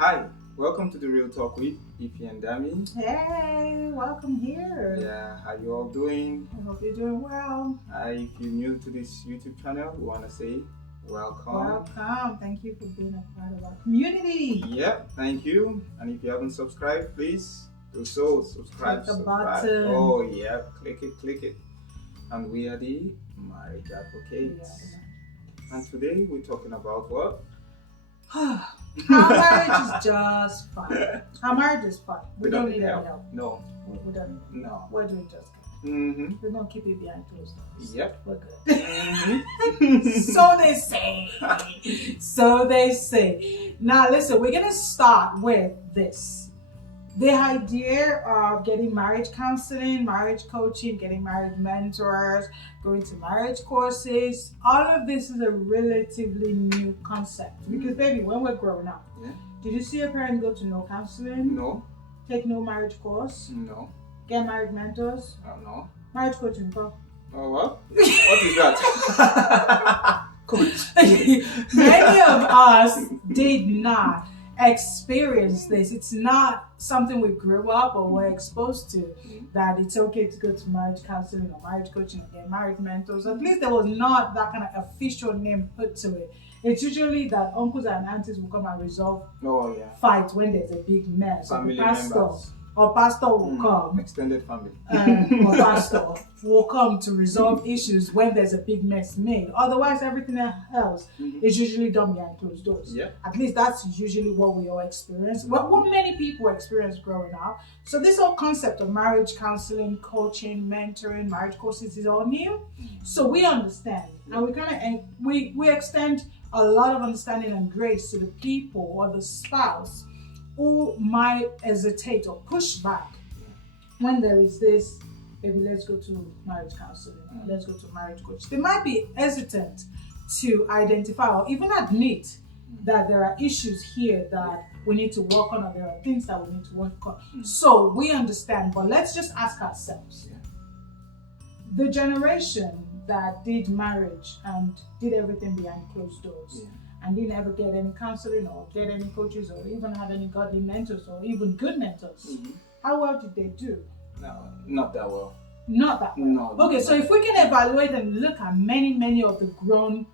Hi, welcome to the Real Talk with Ify and Dami. Hey, welcome here. Yeah, how you all doing? I hope you're doing well. If you're new to this YouTube channel, we want to say welcome. Welcome. Thank you for being a part of our community. Yep, thank you. And if you haven't subscribed, please do so. Subscribe. Click the subscribe. button. Oh, yeah, click it. And we are the marriage advocates. And today we're talking about what? Our marriage is just fine. Our marriage is fine. We don't need any help. No. We don't. No. We're doing just good. Mm-hmm. We're gonna keep it behind closed doors. Yep. We're good. Mm-hmm. So they say. So they say. Now listen, we're gonna start with this. The idea of getting marriage counseling, marriage coaching, getting marriage mentors, going to marriage courses, all of this is a relatively new concept. Because baby, when we're growing up, did you see your parents go to no counseling? No. Take no marriage course? No. Get marriage mentors? No. Marriage coaching, go. Oh, what? What is that? Coach. Many of us did not experience this. It's not something we grew up or were exposed to, that it's okay to go to marriage counseling or marriage coaching and get marriage mentors. At least there was not that kind of official name put to it. It's usually that uncles and aunties will come and resolve fights when there's a big mess. Family members. Or pastor will come. Extended family. Or pastor will come to resolve issues when there's a big mess made. Otherwise, everything else is usually done behind closed doors. Yeah. At least that's usually what we all experience. What many people experience growing up. So this whole concept of marriage counseling, coaching, mentoring, marriage courses is all new. So we understand, and we kind of we extend a lot of understanding and grace to the people or the spouse who might hesitate or push back when there is this, maybe let's go to marriage counseling, or let's go to marriage coach. They might be hesitant to identify or even admit that there are issues here that we need to work on, or there are things that we need to work on. So we understand, but let's just ask ourselves, the generation that did marriage and did everything behind closed doors, and didn't ever get any counseling or get any coaches or even have any godly mentors or even good mentors, how well did they do? No, not that well. Not that well. No. Okay, so if we can evaluate and look at many of the grown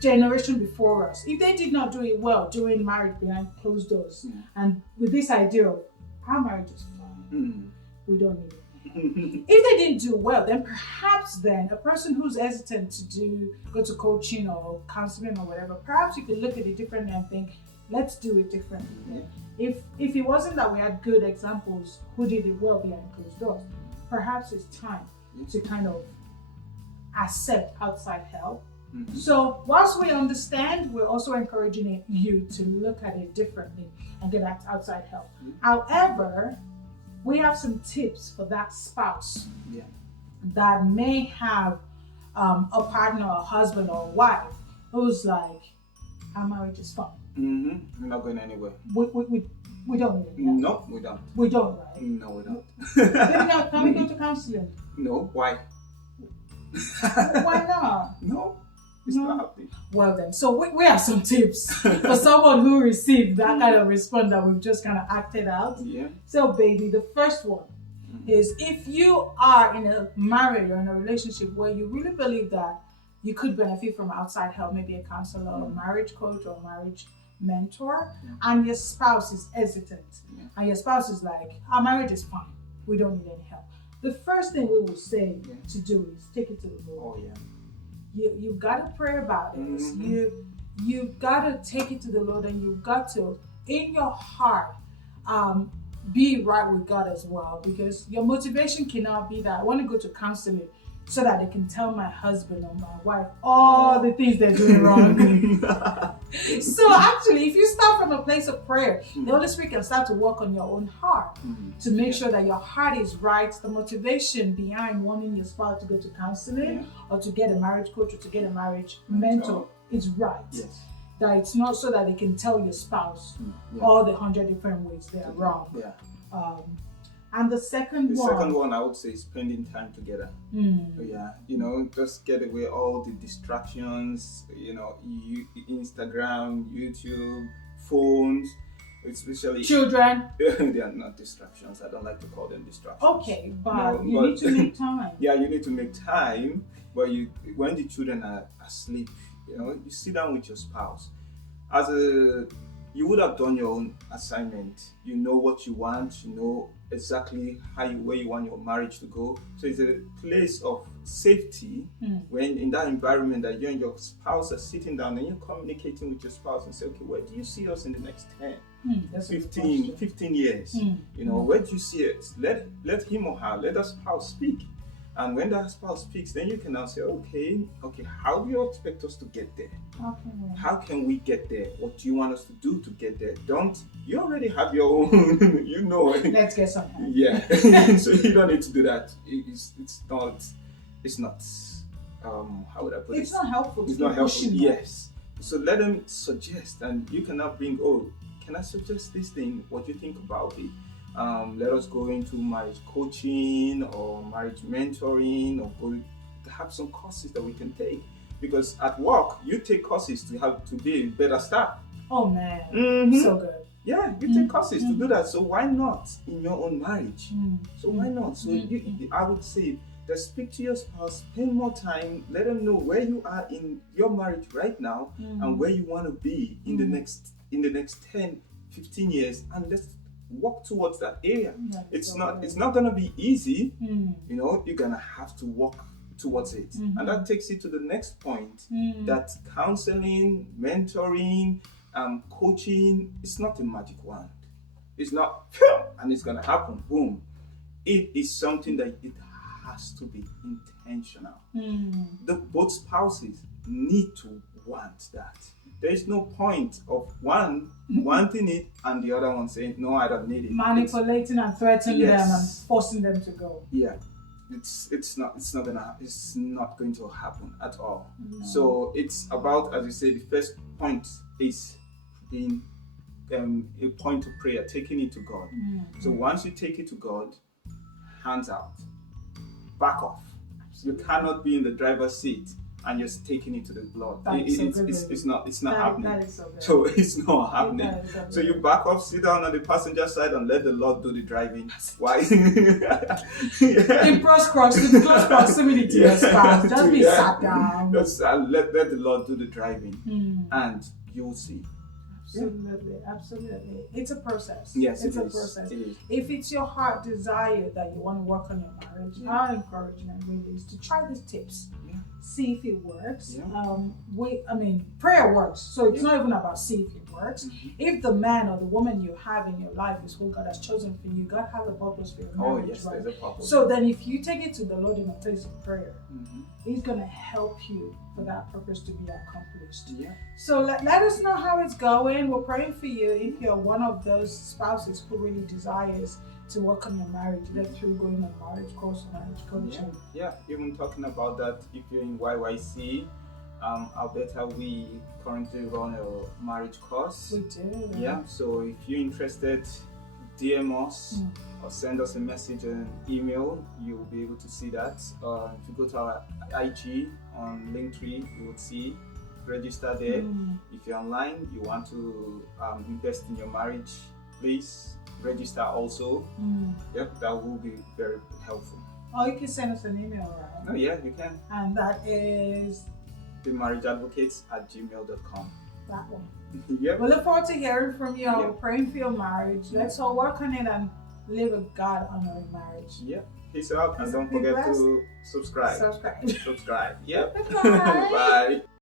generation before us, if they did not do it well doing marriage behind closed doors, and with this idea of our marriage is fine, we don't need it. If they didn't do well, then perhaps then a person who's hesitant to go to coaching or counseling or whatever, perhaps you could look at it differently and think, let's do it differently. If it wasn't that we had good examples who did it well behind closed doors, perhaps it's time to kind of accept outside help. So whilst we understand, we're also encouraging you to look at it differently and get outside help. However, we have some tips for that spouse that may have a partner, or a husband, or a wife who's like, our marriage is fine. We're not going anywhere. We don't need it. No, we don't. We don't, right? No, we don't. Can we go to counseling? No, why? Why not? No, it's not happening. Well then, so we have some tips for someone who received that kind of response that we've just kind of acted out. So baby, the first one is, if you are in a marriage or in a relationship where you really believe that you could benefit from outside help, maybe a counselor, or a marriage coach, or a marriage mentor, and your spouse is hesitant, and your spouse is like, our marriage is fine, we don't need any help. The first thing we will say to do is take it to the Lord. You've got to pray about it. You've got to take it to the Lord, and you've got to, in your heart, be right with God as well, because your motivation cannot be that I want to go to counseling so that they can tell my husband or my wife all the things they're doing wrong. So actually, if you start from a place of prayer, the Holy Spirit can start to work on your own heart to make sure that your heart is right. The motivation behind wanting your spouse to go to counseling or to get a marriage coach or to get a marriage mentor is right. That it's not so that they can tell your spouse all the 100 different ways they are wrong. And the second one, I would say, is spending time together. Just get away all the distractions, Instagram, YouTube, phones. especially children. They are not distractions. I don't like to call them distractions. Okay, but you need to make time. Yeah, you need to make time. But when the children are asleep, you sit down with your spouse. You would have done your own assignment. You know what you want. You know exactly where you want your marriage to go. So it's a place of safety when in that environment that you and your spouse are sitting down and you're communicating with your spouse and say, okay, where do you see us in the next 10, 15 years? Where do you see it? Let him or her, let the spouse speak. And when that spouse speaks, then you can now say, okay, how do you expect us to get there? How can we get there? What do you want us to do to get there? You already have your own, Let's get some help. Yeah. So you don't need to do that. It's not, how would I put it? It's not helpful. It's not helpful, yes. So let them suggest, and you can now bring, can I suggest this thing? What do you think about it? Let us go into marriage coaching or marriage mentoring, or go have some courses that we can take. Because at work, you take courses to be a better staff. Oh man, so good. Yeah, you take courses to do that. So why not in your own marriage? So why not? So I would say that speak to your spouse, spend more time, let them know where you are in your marriage right now and where you want to be in the next 10, 15 years, and let's walk towards that area. It's not gonna be easy. You're gonna have to walk towards it. And that takes you to the next point, that counseling, mentoring, coaching, it's not a magic wand. It's not and it's gonna happen, boom. It is something that it has to be intentional. Both spouses need to want that. There is no point of one wanting it and the other one saying, no, I don't need it. Manipulating and threatening them and forcing them to go. Yeah. It's not going to happen at all. So it's about, as you say, the first point is being a point of prayer, taking it to God. So once you take it to God, hands out, back off. You cannot be in the driver's seat and you're taking it to the Lord. It's not happening. That is so good. So it's not happening. So you back off, sit down on the passenger side and let the Lord do the driving. Why? In close proximity to your spouse. Just be sat down. Just let the Lord do the driving and you'll see. Absolutely. It's a process. Yes, it's a process. If it's your heart desire that you want to work on your marriage, our encouragement really is to try these tips. See if it works. Prayer works. So it's not even about see if it works. If the man or the woman you have in your life is who God has chosen for you, God has a purpose for your marriage. Yes, there's a purpose. So then if you take it to the Lord in a place of prayer, He's going to help you for that purpose to be accomplished. So let us know how it's going. We're praying for you if you're one of those spouses who really desires to work on your marriage, through going on marriage course or marriage coaching. Even talking about that, if you're in YYC, Alberta, we currently run a marriage course. We do. So if you're interested, DM us or send us a message and email. You'll be able to see that. If you go to our IG on Linktree, you will see register there. If you're online, you want to invest in your marriage, please register also. That will be very helpful. Or you can send us an email, right? Oh yeah, you can. And that is themarriageadvocates@gmail.com. That one. Yep. We look forward to hearing from you. We're praying for your marriage. Let's all work on it and live a God-honoring marriage. Peace out, and don't forget to subscribe. Subscribe. Subscribe. Yep. Bye. Bye.